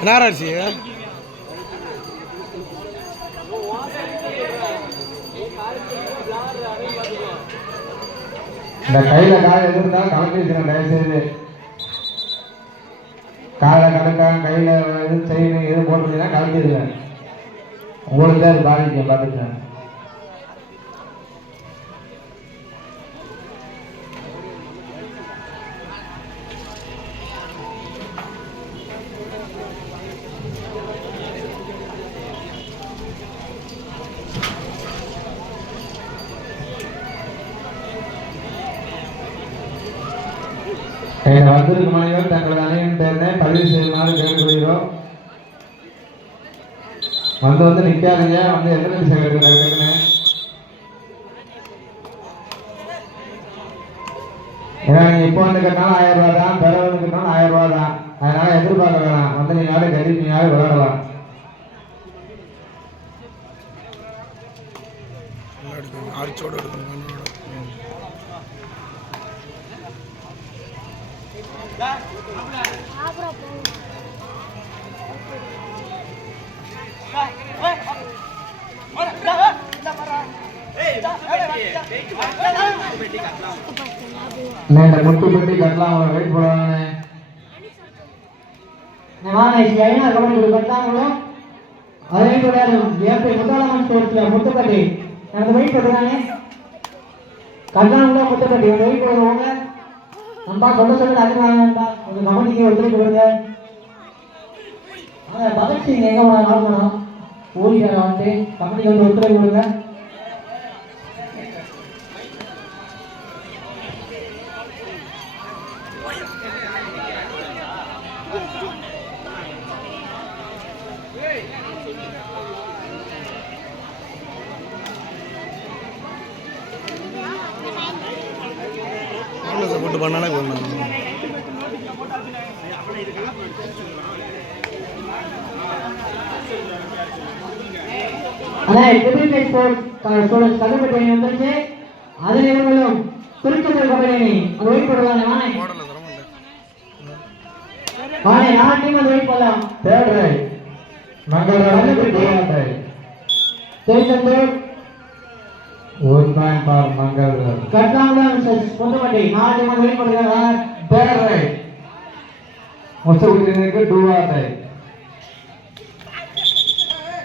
என்ன அரிசி இந்த கையில காலை எதிர்த்தா கலந்து வச்சுருங்க தயவுசெய்து. காலை கலக்காம கையில எது செய்யணும் எது போட்டுருந்தீங்கன்னா கலந்துருங்க. உங்களுக்கு தான் அது பாதிக்கும் பார்த்துக்கலாம். வந்திருக்கும் மாணவர்கள் தங்களது அணியின் பெயரை பதிவு செய்யுமாறு கேட்டுக்கொள்கிறோம். வந்து நிற்காதீங்க. வந்து எத்தனை நிமிஷம் கேட்குறேன். ஏன்னா நீங்கள் இப்போ வந்து கேட்டாலும் 1000 ரூபா தான், பிற வந்து கேட்டாலும் 1000 ரூபா தான். அதனால எதிர்பார்க்க வேணாம். வந்து நீங்களாவது கறி நீங்களாவது விளையாடலாம். ஆடிச்சோடு எடுக்கணும். முட்டு பெட்டி கட்டலாம். வெயிட் போடுவாங்க. அதே முத்துக்கட்டி எனக்கு வெயிட் போட்டுருக்காங்க. கட்டலாம் முத்துக்கட்டி வெயிட் போடுவாங்க. நம்பா சொல்ல அதிகமாகண்டா கொஞ்சம் கவனிக்க ஒத்துழைப்பு கொடுங்க. பகத்சிங் எங்கே போனா நாள் போனோம் ஊழியரை வந்து கம்பெனிக்கு வந்து ஒத்துழைப்பு கொடுங்க. சப்போர்ட் பண்ணாலே போடணும். அதான் ட்ரிபிள் ஸ்போர்ட்ஸ் கல்விப்பட்டி வந்துருச்சு. அதில் இவங்களும் திருச்செந்தூர் கம்பெனி அது வெயிட் போடுவாங்க. வாணி 4 டீம் அது வெயிட் பண்ணலாம். Third raid Mangala Tiruchendur 1 point for Mangala கட்டாங்கலாம் பொந்துப்பட்டி 4 டீம் வெயிட் பண்ணுறாங்க. தேர்ட் ரைட் மொத்தகுடிக்கு 2 ஆர் ரைட்.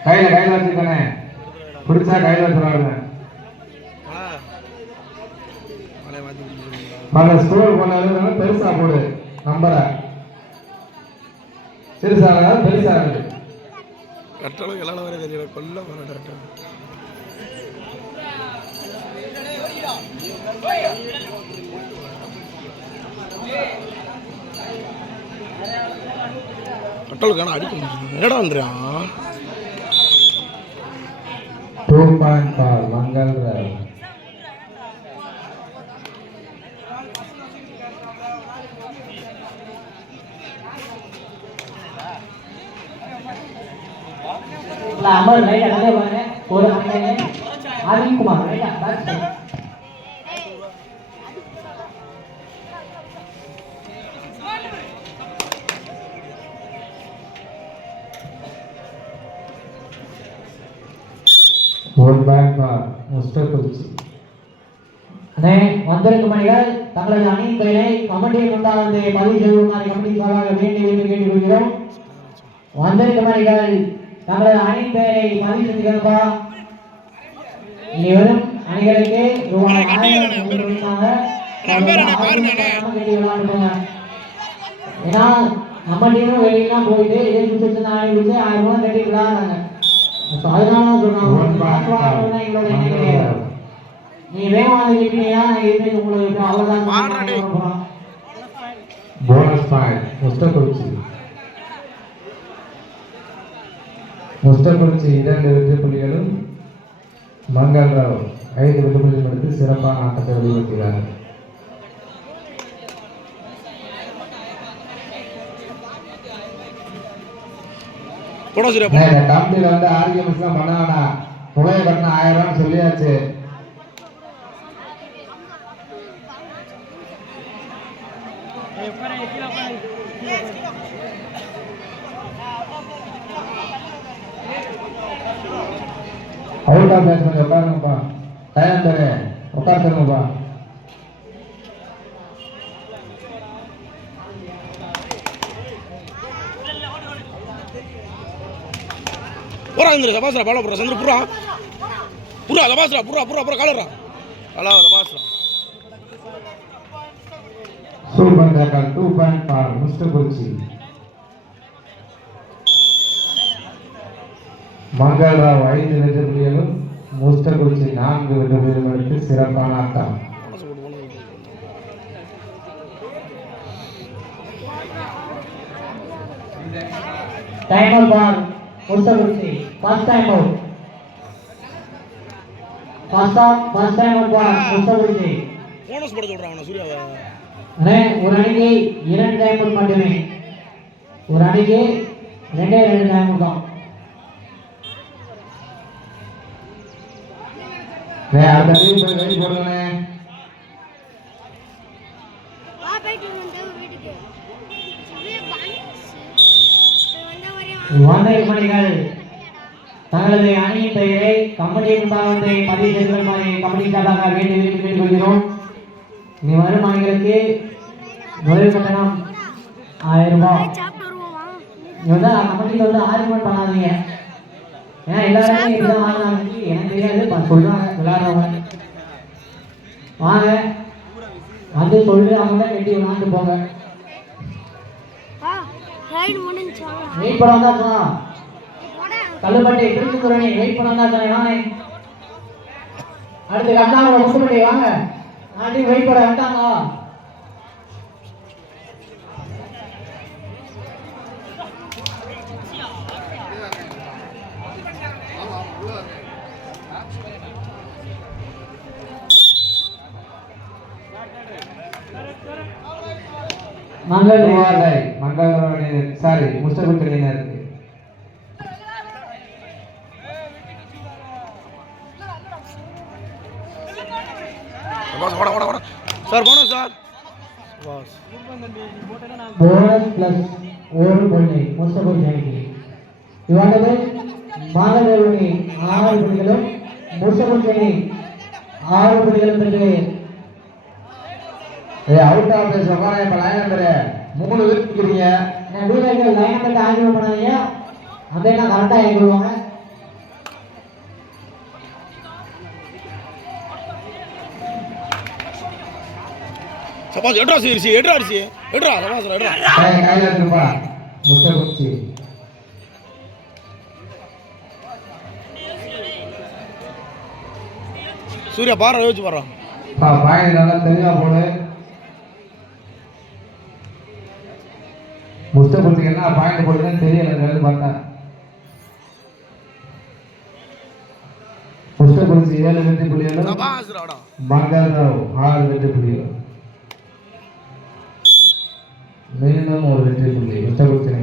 கையில வச்சுக்கணே. பிடிச்சா கையில வச்சுறாங்க. பல ஸ்கோர் போனாலும் பெருசா போடு. நம்பரை சிறுசாக பெருசா இருக்கு. கட்டளவு எல்லாம் வர தெரியல. கொல்ல வர கட்டளுக்கான அடிக்கணும். என்னடா வந்துடுறான். 2 point for Mangal Rao. Amar right அங்கே பாருங்க. ஒரு அங்கே ஆதின் குமார் ரைட் பேக். ஒரு பேக் முஸ்தகுல்சி. அண்ணே வந்திருக்கும் மணிகள் தங்களது அணியின் பெயரை கமிட்டியில் கொண்டாந்து பதிவு செய்யுமாறு கமிட்டி சார்பாக வேண்டி கேட்டுக்கொள்கிறோம். வந்திருக்கும் மணிகள் தங்களது அணியின் பெயரை பதிவு செஞ்சுக்கிறப்பா. இனி வரும் அணிகளுக்கு ரூபாய் 1000 விளையாடுவாங்க. ஏன்னா நம்ம டீமும் வெளியெல்லாம் போயிட்டு இதே சுற்றி அணி விட்டு 1000 ரூபாய் கட்டி விளையாடுறாங்க. அதனால சொல்றாங்க நீ வேகமாக இருக்கீங்க. உங்களுக்கு அவ்வளோதான். போனஸ் பாயிண்ட் முஸ்தகுல்சி 2 வெற்றி புள்ளிகளும் மங்கள் ராவ் 5 வெற்றி புள்ளிகளும் எடுத்து சிறப்பான ஆட்டத்தை வெளிப்படுத்துகிறார். கமிட்டியில வந்து ஆர்கியூமெண்ட்ஸ் எல்லாம் பண்ண வேணாம். புகையை கட்டின 1000 ரூபான்னு சொல்லியாச்சு. அவுட் ஆஃப் பேட்ஸ்மேன் உட்காருங்கப்பா. டைம் தரேன், உட்காந்துருங்கப்பா. பூரா இருந்துரு தபாஸ்ரா பால போடுற சந்திர பூரா பூரா தபாஸ்ரா பூரா பூரா பூரா காலரா காலா தபாஸ்ரா. Super tackle 2 point for mister Kurichi. மங்கள்ராவ் 5 வெற்றி புள்ளிகளும் மிஸ்டர் குறிச்சி 4 வெற்றி புள்ளிகளும் எடுத்து சிறப்பான ஆட்டம். Time out for mister Kurichi. First time out. First time out for mister Kurichi. Bonus போட சொல்றாங்க சூர்யாவை. ஒரு அணிக்கு 2 டைம் அவுட் மட்டுமே. ஒரு அணிக்கு 2 டைம் அவுட் தான். அடுத்த டீம் போய் வெயிட் போடுங்க. வானரமணிகள் தங்களது அணியின் பெயரை கமிட்டி முன்பாகத்தை பதிவு செய்து கொள்ளுமாறு கமிட்டி சார்பாக கேட்டுக்கொள்கிறோம். இனி வரும் அணிகளுக்கு நுழைவு கட்டணம் 1000 ரூபாய். கமிட்டியில் வந்து ஆர்குமெண்ட் பண்ணாதீங்க. ஏன்னா எல்லாருமே இப்படிதான் வாங்கினாங்க, எனக்கு தெரியாது சொல்றாங்க விளையாடுறவங்க. வாங்க வந்து சொல்லி அவங்க வெட்டி விளாண்டு போங்க. வெயிட் பண்ண வந்தா கல்லுப்பட்டி திருச்சித்துறை வெயிட் பண்ண வந்தா. அடுத்து கண்ணாவோட முசுப்பட்டி வாங்க. நாட்டி வெயிட் பண்ண வந்தாங்க. மங்கள்ராவ் சாரி மிஸ்டர் குறிச்சியினர். Sir bonus sir bonus plus 1 புள்ளி மிஸ்டர் குறிச்சி. இவனது மாதவேலி 6 புள்ளிகளும் மிஸ்டர் குறிச்சி 6 புள்ளிகளும் பெற்று அவுட் ஆஃப் தி சபாரே லைன் நம்பர் 3 விக்கெட்றீங்க. நான் வீரர்கள் லைன் நம்பர் ஆர்கியூ பண்ணாதீங்க. அதே நான் கரெக்டா ஏறிடுவாங்க. சபாஸ் எட்ரா சீரிசி எட்ரா அரிசி எட்ரா சபாஸ் எட்ரா கையில இருக்குப்பா மிஸ்டர் குறிச்சி. சூர்யா பாரு யோசிச்சு பாரு. பாயிண்ட் நல்லா தெளிவா போடு. மிஸ்டர் குறிச்சிக்கு என்ன பாயிண்ட் போடுதுன்னு தெரியல பார்த்தேன். மிஸ்டர் குறிச்சி 7 வெற்றி புள்ளிகளும் மங்கள்ராவ் 6 வெற்றி புள்ளிகளும். மீண்டும் ஒரு வெற்றி புள்ளி மிஸ்டர் குறிச்சி.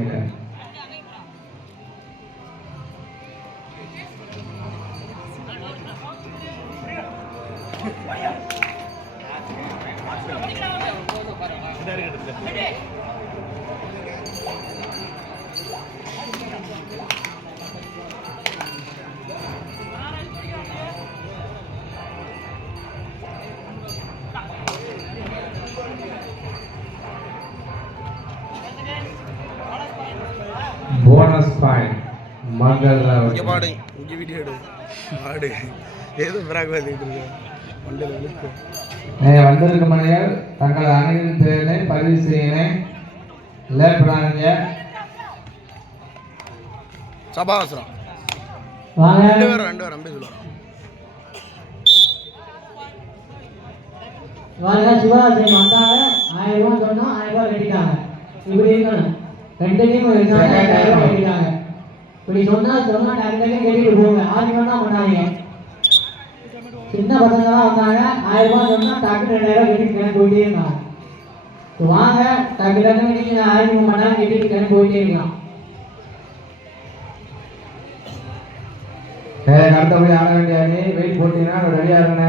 போனஸ் பாயிண்ட் மங்கள்ராவ். இங்க பாடு இங்க வீடியோ எடு பாடு ஏதோ பிராக் வந்துட்டு இருக்கு மண்டல விழுக்கு. வந்திருக்கும் மணிகள் தங்கள் அணியின் பெயரை பதிவு செய்யணும். லேட் பண்ணாதீங்க. சபாஸ்ரா வாங்க 2 பேர் அம்பே சொல்லுவாங்க. வாங்க சிவராஜ் வந்தாங்க 1000 ரூபாய் சொன்னா 1000 ரூபாய் கட்டிட்டாங்க. இப்படி இருக்கணும். 2 டீம் இருந்தாங்க 1000 ரூபாய் கட்டிட்டாங்க. இப்படி சொன்னா டக்கு கேட்டிட்டு போங்க. ஆர்கியூமெண்ட் தான் பண்ணாதீங்க. சின்ன பசங்களாம் வந்தாங்க 1000 ரூபாய் சொன்னா டக்கு 2000 கட்டிட்டு கிளம்பி போயிட்டே இருந்தாங்க. வாங்க டக்கு நீங்க ஆர்கியூமெண்ட் பண்ணாம கட்டிட்டு கிளம்பி போயிட்டே இருக்கலாம். அடுத்தபடி ஆட வேண்டிய அணி வெயிட் போட்டீங்கன்னா ரெடியா இருங்க.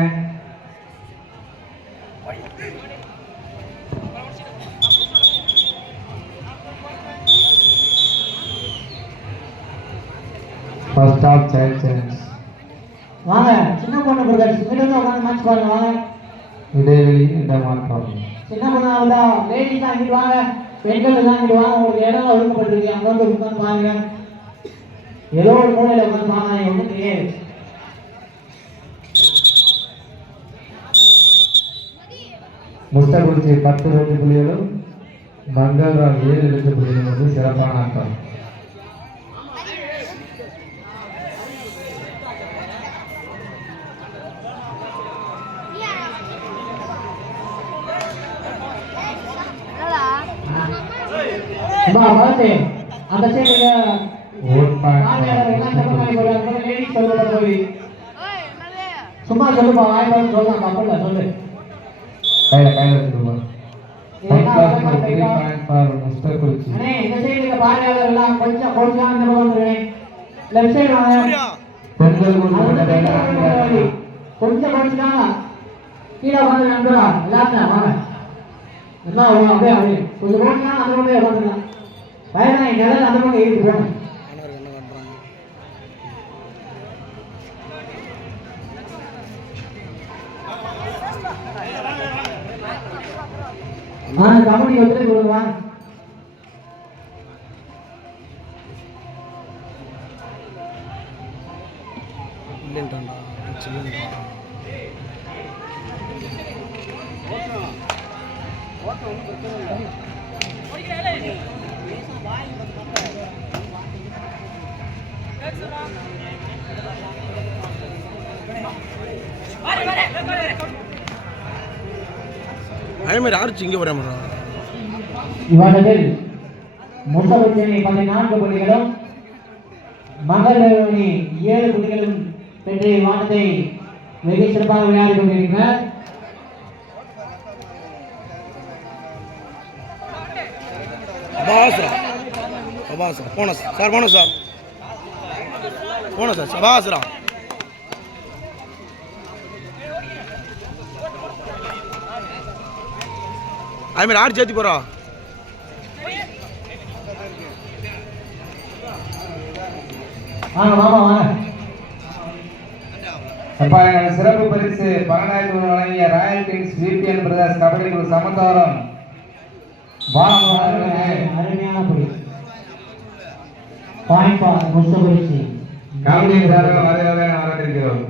First of child change. வாங்க சின்ன பொண்ணு பிரதர்ஸ் இங்கிட்ட வந்து உட்காந்து மேட்ச் பாருங்க வாங்க. இடைவெளி இடமாற்றம். சின்ன பொண்ணு அவளா லேடிஸ் தான் இங்கிட்டு வாங்க, பெண்கள் எல்லாம் இங்கிட்டு வாங்க. உங்களுக்கு இடம் ஒதுக்கப்பட்டிருக்கு, அங்கே வந்து உட்காந்து பாருங்க. ஏதோ ஒரு மூலையில் உட்காந்து பாருங்க, ஒன்றும் தெரியாது. முஸ்தகுறிச்சி 10 வெற்றி புள்ளிகளும் மங்களராம் 7 வெற்றி புள்ளிகளும் வந்து சிறப்பான ஆட்டம். அந்த சைடுல சும்மா சொல்லுப்பா வாய்ப்பு சொல்லலாம் தப்பில்ல சொல்லு. கையில வச்சுக்கோமா. முஸ்தகுறிச்சி இந்த சைடுல பார்வையாளர் எல்லாம் கொஞ்சம் கொஞ்சம் இந்த பக்கம் வந்துருவேன். லெஃப்ட் சைடு வாங்க. பெண்கள் கொஞ்சம் கொஞ்சம் கீழே வந்து நண்பரா எல்லாரும் வாங்க. எல்லாம் அப்படியே அப்படியே கொஞ்சம் போனா அந்த பக்கம் உட்காந்துக்கலாம். பயனா நிழல் அந்த பக்கம் ஏறி போகணும். கபடி ஒத்துழை கொடுங்க. அதே மாதிரி ஆர்ச்சி இங்கே வர மாதிரி இவ்வாண்டத்தில் முஸ்தகுறிச்சி 14 புள்ளிகளும் மகளிரணி 7 புள்ளிகளும் பெற்று இவ்வாண்டத்தை வெகு சிறப்பாக விளையாடி கொண்டிருக்கிறார். Bonus sir bonus sir bonus sir சபாஸ்ரா. அதே மாதிரி ஆறு சேர்த்து போகிறோம். சிறப்பு பரிசு 12,000 வழங்கிய Royal Kings VPN brothers kabaddi குழு சமந்தோரம் அருமையான புள்ளி பாயிண்ட் பாஸ் முஸ்தகுறிச்சி கபடி சார்பாக வரவேற்க வரவேற்கிறோம்.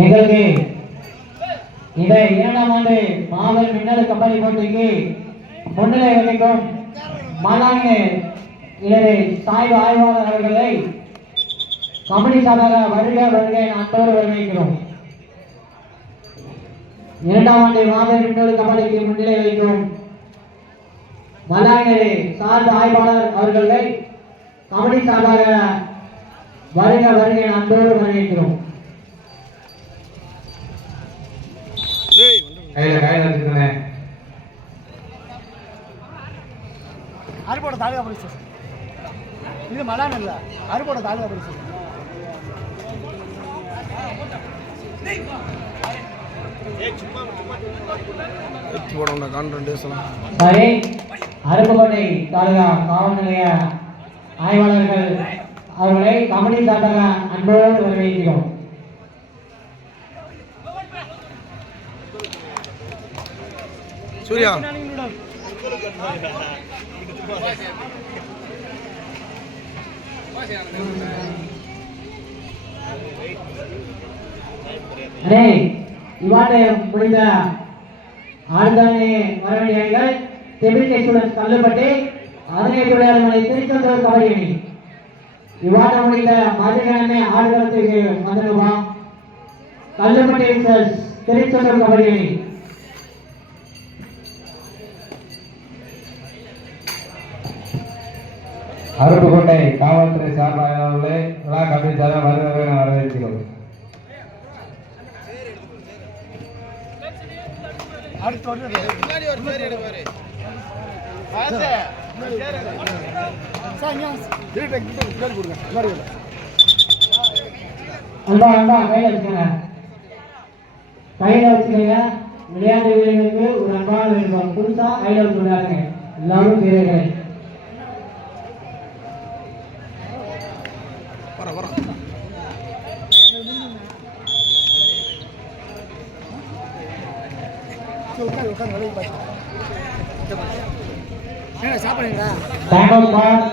எங்களுக்கு இந்த 2ஆம் ஆண்டு மாவட்ட மின்னல் கபடி போட்டிக்கு முன்னிலை வகிக்கும் மாலாங்க இளரை சாய்வு ஆய்வாளர் அவர்களை கபடி சார்பாக வருக வருகை அன்போடு வரவேற்கிறோம். 2ஆம் ஆண்டு மாவட்ட மின்னல் கபடிக்கு முன்னிலை வகிக்கும் மாலாங்க சார்பு ஆய்வாளர் அவர்களை கபடி சார்பாக வருக வருகை அன்போடு வரவேற்கிறோம். கையில வச்சுக்கிறேன். அருப்போட தாலுகா போலீஸ் ஸ்டேஷன் இது மலான் இல்லை, அருப்போட தாலுகா போலீஸ் ஸ்டேஷன். சரி, அருப்புக்கோட்டை தாலுகா காவல் நிலைய ஆய்வாளர்கள் அவர்களை கபடி சார்பாக அன்போடு வரவேற்கிறோம். சூர்யா இவ்வாறு முடிந்த ஆழ்தானே வரவேண்டியவர்கள் தெபிலிகை ஸ்டூடெண்ட்ஸ் கல்லுப்பட்டி 15 விளையாடுமலை திருச்செந்தூர் கபடி அணி. இவ்வாறு முடிந்த மதுகிழமை ஆடுகளத்துக்கு வந்துடுவா கல்லுப்பட்டி திருச்செந்தூர் கபடி அணி. அருப்புக்கோட்டை காவல்துறை சார்பாளர்களே விழா கமிட்டி சார்பாக வருவதை வரவேற்கிறோம். அன்பா அன்பா கையில் வச்சுக்கோங்க, கையில் வச்சுக்கோங்க. விளையாட்டு வீரர்களுக்கு ஒரு அன்பான வேண்டுகோள், புதுசா கையில் வச்சு விளையாடுங்க எல்லாரும் வீரர்கள். சாப்பிடுங்களா time out for.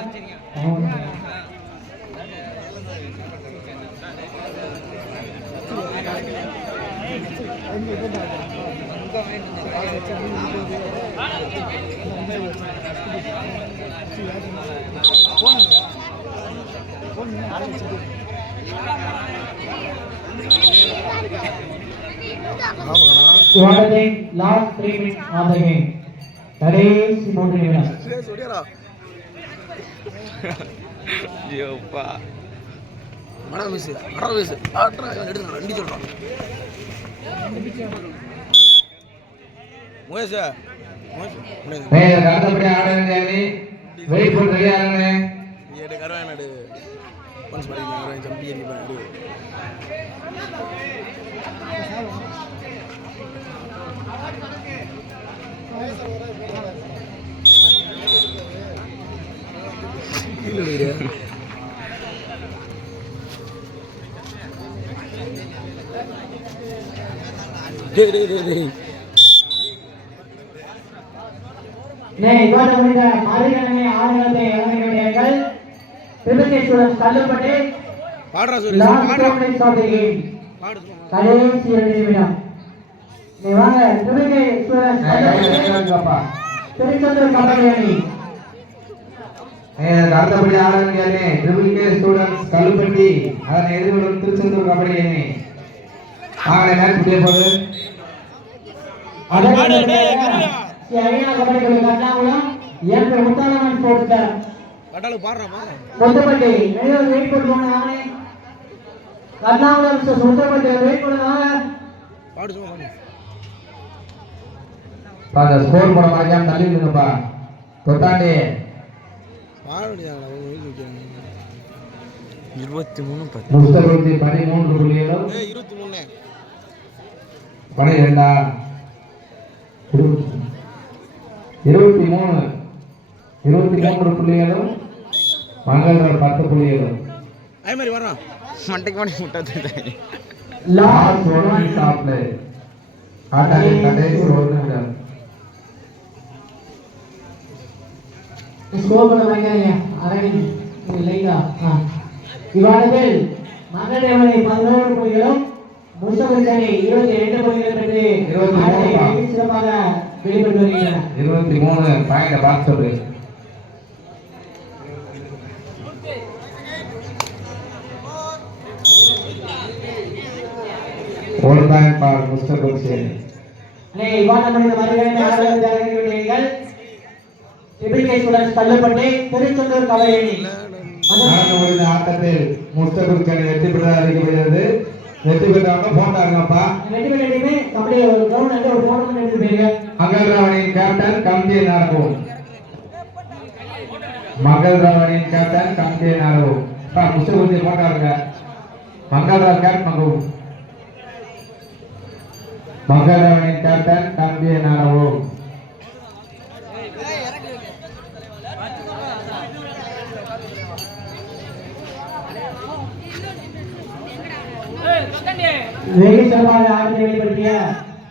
You want to take last 3 minutes of the game. கடைசி 3 நிமிடம். ஐயோப்பா மடா மிஸ் அடா மிஸ் ஆட்ரா எடுத்து ரெண்டு சொல்றான் முயச அடுத்தபடி ஆட வேண்டிய அணி வெயிட் பண்ணி ரெடியா இருங்க. ஏடு கரவானடு பஞ்ச் பண்ணிங்க ஜம்பி ஏறி பண்ணு இவ்வாறு முடிந்த மறுகணமே ஆடுகளத்தை இறங்கிவிட்டீர்கள். திருப்பதி ஸ்டூடெண்ட்ஸ் கல்லுப்பட்டி பாடுறா சூரி கடைசி 2 நிமிடம். நீ வாங்க திருப்பதி ஸ்டூடெண்ட்ஸ் திருச்செந்தூர் கபடி அணி. அடுத்தபடி ஆட வேண்டிய அணி ட்ரிபிள் ஸ்டூடெண்ட்ஸ் கல்லுப்பட்டி, அதனை எதிர்கொள்ளும் திருச்செந்தூர் கபடி அணி. ஆகலை மேட்ச் முடிய போகுது. அரியானா கபடி குழு கர்நாகுளம் ஏற்ற முத்தாலம்மன் ஸ்போர்ட்ஸ் கிளப் கட்டால பாடுறா முத்தப்பட்டி வெளியூர் வெயிட் போட்டுவாங்க. அவனே கர்நாகுளம் முத்தப்பட்டி வெயிட் பண்ணுவாங்க. பாடு சும்மா பாரு அந்த ஸ்கோர் போட மறக்காம தள்ளி விடுங்கப்பா. தொட்டாண்டி பாடுடியா 23 முஸ்தபதி 13 புள்ளிகளும் 23 12 23 புள்ளிகளும் மங்களர் 10 புள்ளிகளும். ஐ மாதிரி வரான் மண்டைக்கு மண்டை முட்டாது லாஸ்ட் 1 மினிட் ஆஃப்ல ஆட்டத்தின் கடைசி 1 நிமிடம். ஸ்கோர் பண்ண வைக்காதீங்க. அரவிந்த் இல்லைங்களா? இவ்வாறு மகளிர் 11 புள்ளிகளும் முஸ்தபதி அணி 22 புள்ளிகள் பெற்று 23 சிறப்பாக வெளிப்பட்டு வருகின்றன. 23 பாயிண்ட் பாக்ஸ் அப். ஒரு பாயிண்ட் ஃபார் முஸ்தபதி அணி. இவ்வாறு முடிந்த மறுகணமே ஆடுகளத்தை இறங்கிவிட்டீர்கள். டிபிகே ஸ்டூடெண்ட்ஸ் கல்லுப்பட்டி திருச்செந்தூர் கபடி அணி. நடந்து முடிந்த ஆட்டத்தில் முஸ்தபதி அணி வெற்றி பெற்றதாக அறிவிக்கப்படுகிறது. வெற்றி பெற்றவங்க போட்டோ இருங்கப்பா. வெற்றி பெற்ற டீமே கபடி ஒரு கிரவுண்ட் ஒரு டோர்னமெண்ட் எடுத்து போயிருங்க. மகள்ராவணியின் கேப்டன் கமிட்டியை நாடுவோம். மகள்ராவணியின் கேப்டன் கமிட்டியை நாடுவோம். முஸ்தபதி போட்டோ இருங்க. மகள்ராவ் கேப்டன் மகவும் மகள்ராவணியின் கேப்டன் கமிட்டியை நாடுவோம். வெகு சிறப்பாக ஆட்டத்தை வெளிப்படுத்திய